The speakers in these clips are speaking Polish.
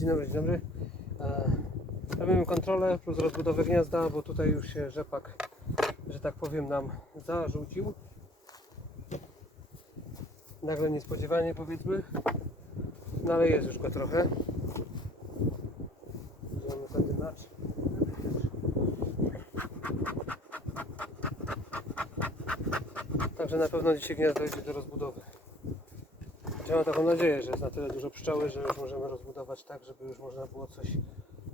Dzień dobry, dzień dobry. E, Robimy kontrolę plus rozbudowę gniazda, bo tutaj już się rzepak, że tak powiem, nam zarzucił. Nagle niespodziewanie powiedzmy. No ale jest już go trochę. Bierzemy sobie nacz. Także na pewno dzisiaj gniazdo idzie do rozbudowy. Ja mam taką nadzieję, że jest na tyle dużo pszczoły, że już możemy rozbudować tak, żeby już można było coś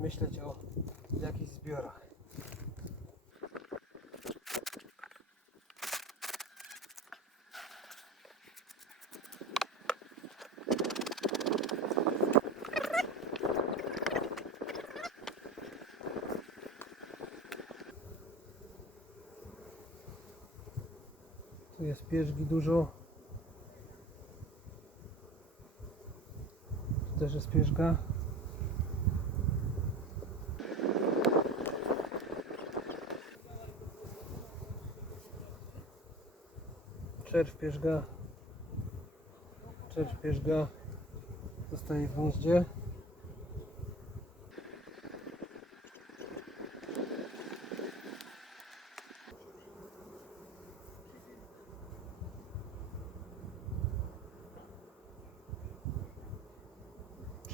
myśleć o jakichś zbiorach. Tu jest pierzgi dużo. Też jest. Czerw pierzga. Czerw pierzga. Zostaje w gnieździe.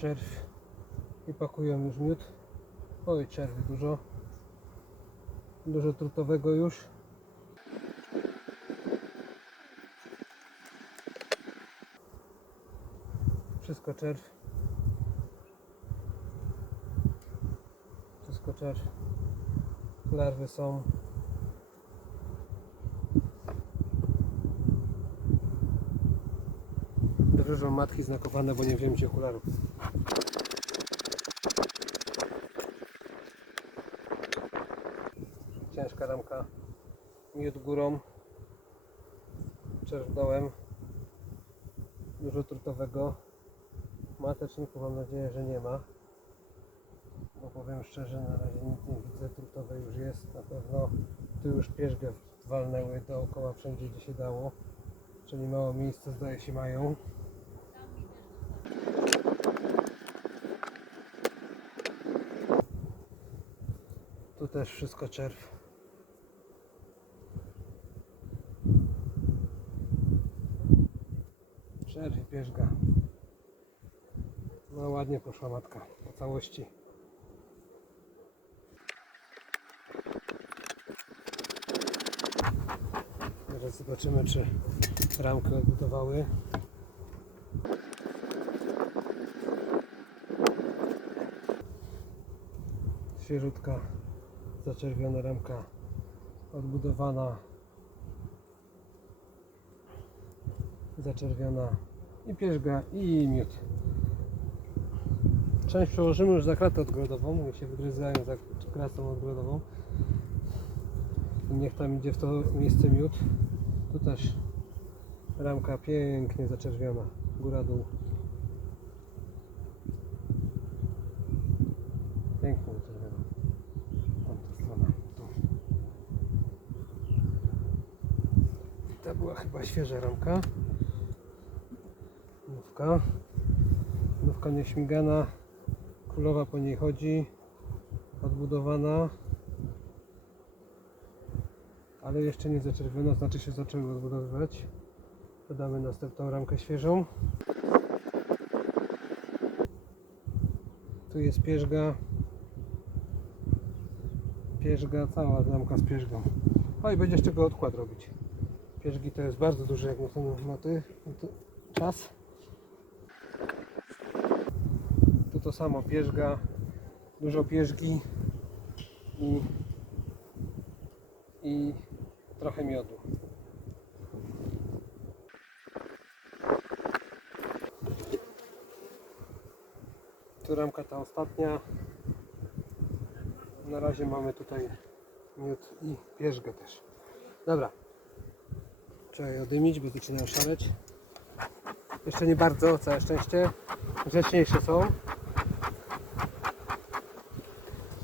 Czerw. I pakują już miód. Oj, czerwy dużo. Dużo trutowego już. Wszystko czerw. Wszystko czerw. Larwy są. Mam matki znakowane, bo nie wziąłem ci okularów. Ciężka ramka. Miód górą. Czerw dołem. Dużo trutowego. Mateczników mam nadzieję, że nie ma. Bo powiem szczerze, na razie nic nie widzę. Trutowe już jest na pewno. Tu już pierzgę walnęły dookoła wszędzie gdzie się dało. Czyli mało miejsca zdaje się mają. Też wszystko czerw. Czerw i pierzga. No ładnie poszła matka po całości. Teraz zobaczymy czy ramkę odbudowały. Świeżutka, zaczerwiona ramka odbudowana. Zaczerwiona i pierzga i miód. Część przełożymy już za kratę odgrodową, niech się wygryzają za kratą odgrodową. I niech tam idzie w to miejsce miód. Tu też ramka pięknie zaczerwiona, góra dół. Pięknie zaczerwiona. Tamta strona. Tu. Ta była chyba świeża ramka. Nówka. Nówka nieśmigana. Królowa po niej chodzi. Odbudowana. Ale jeszcze nie zaczerwiona, znaczy się zaczęły odbudowywać. Dodamy następną ramkę świeżą. Tu jest pierzga. Pierzga, cała ramka z pierzgą. O i będzie z czego odkład robić. Pierzgi to jest bardzo duży jak na ten na ty, na ten czas. Tu to samo pierzga, dużo pierzgi i, i trochę miodu. Tu ramka ta ostatnia. Na razie mamy tutaj miód i pierzgę też. Dobra. Trzeba je odymić, bo zaczynają szaleć. Jeszcze nie bardzo, całe szczęście. Grzeczniejsze są.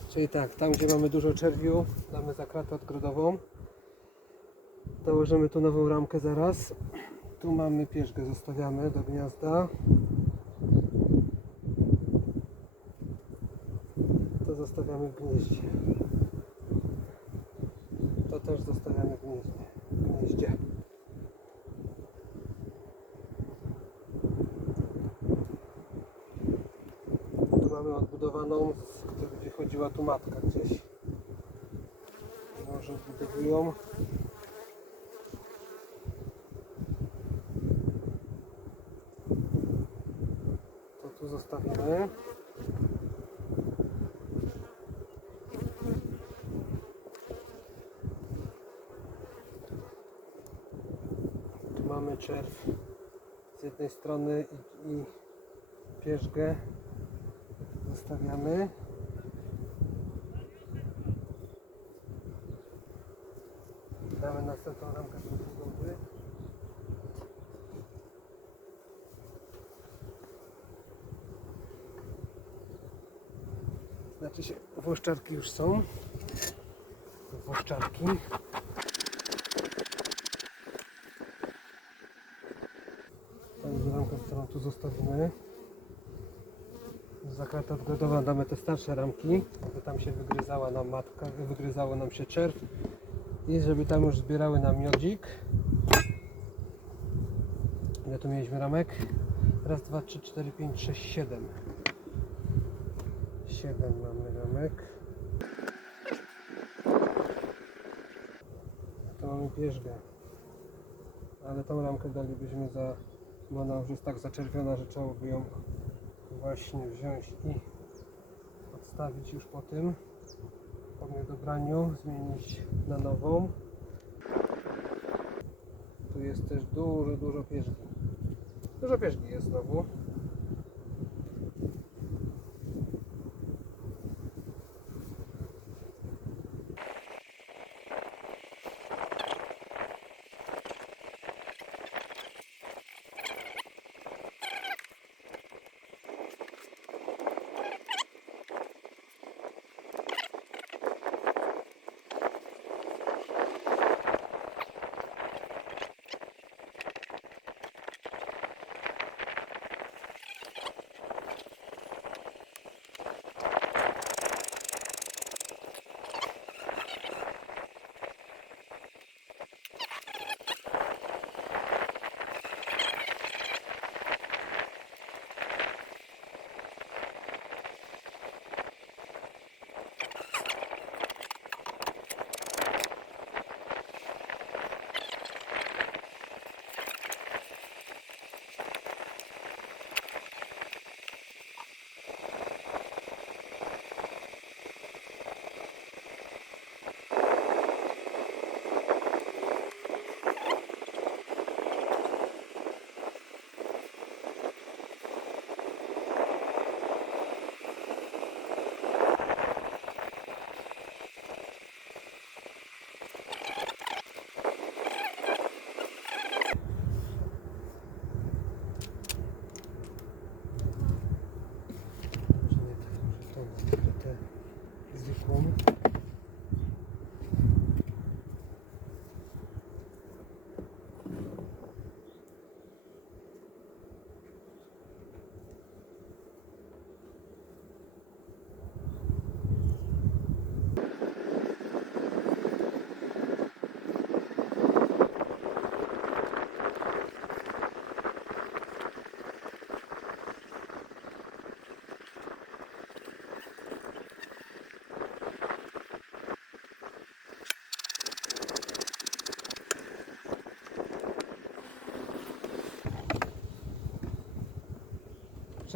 Czyli tak, tam gdzie mamy dużo czerwiu, damy zakratę odgrodową. Dołożymy tu nową ramkę zaraz. Tu mamy pierzgę, zostawiamy do gniazda. zostawiamy w gnieździe. To też zostawiamy w gnieździe. W gnieździe. Mamy odbudowaną, z której wychodziła tu matka gdzieś. Może odbudowują. To tu zostawimy. Tu mamy czerw z jednej strony i, i pierzgę zostawiamy. Damy następną ramkę do budowy. Znaczy się, włoszczarki już są. Włoszczarki. Tą ramkę, którą tu zostawimy. Zakrata odgodowa damy te starsze ramki, aby tam się wygryzała nam matka, wygryzało nam się czerw i żeby tam już zbierały nam miodzik. Ile tu mieliśmy ramek? Raz, dwa, trzy, cztery, pięć, sześć, siedem. Siedem mamy ramek. Tu mamy pierzgę. Ale tą ramkę dalibyśmy za, bo ona już jest tak zaczerwiona, że trzeba by ją właśnie wziąć i odstawić już po tym po mnie dobraniu, zmienić na nową. Tu jest też dużo, dużo pierzgi. Dużo pierzgi jest znowu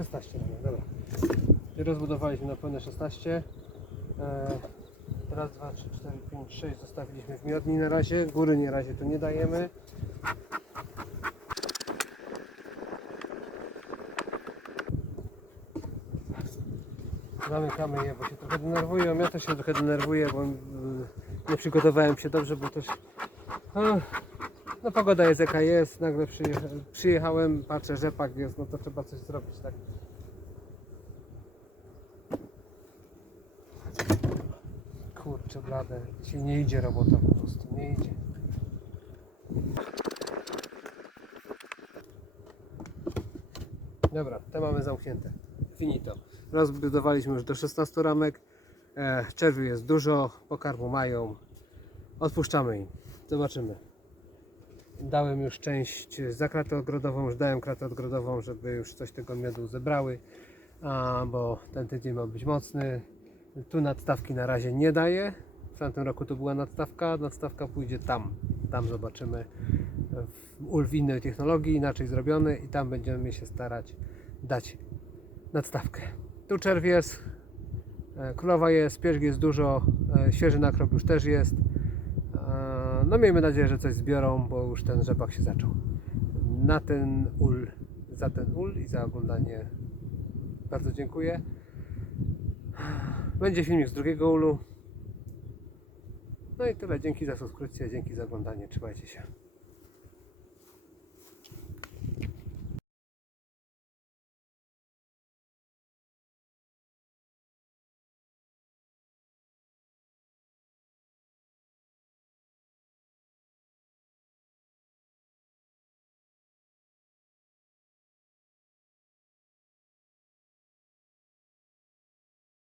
16 dobra. I rozbudowaliśmy na pełne 16. E, raz, dwa, trzy, cztery, pięć, sześć zostawiliśmy w miodni na razie. Góry nie razie tu nie dajemy. Zamykamy je, bo się trochę denerwują. Ja też się trochę denerwuję, bo mm, nie przygotowałem się dobrze, bo też no pogoda jest jaka jest, nagle przyjecha, przyjechałem, patrzę, rzepak jest, no to trzeba coś zrobić, tak? Kurczę blade, się nie idzie robota po prostu, nie idzie. Dobra, te mamy zamknięte. Finito. Rozbudowaliśmy już do 16 ramek. E, czerwiu jest dużo, pokarmu mają. Odpuszczamy im. Zobaczymy. Dałem już część za kratę ogrodową, już dałem kratę ogrodową, żeby już coś tego miodu zebrały, a, bo ten tydzień ma być mocny. Tu nadstawki na razie nie daję. W tamtym roku to była nadstawka, nadstawka pójdzie tam. Tam zobaczymy w innej technologii, inaczej zrobiony i tam będziemy się starać dać nadstawkę. Tu czerw jest, królowa jest, pierzg jest dużo, e, świeży nakrop już też jest. No miejmy nadzieję, że coś zbiorą, bo już ten rzepak się zaczął. Na ten ul, za ten ul i za oglądanie bardzo dziękuję. Będzie filmik z drugiego ulu. No i tyle. Dzięki za subskrypcję, dzięki za oglądanie. Trzymajcie się.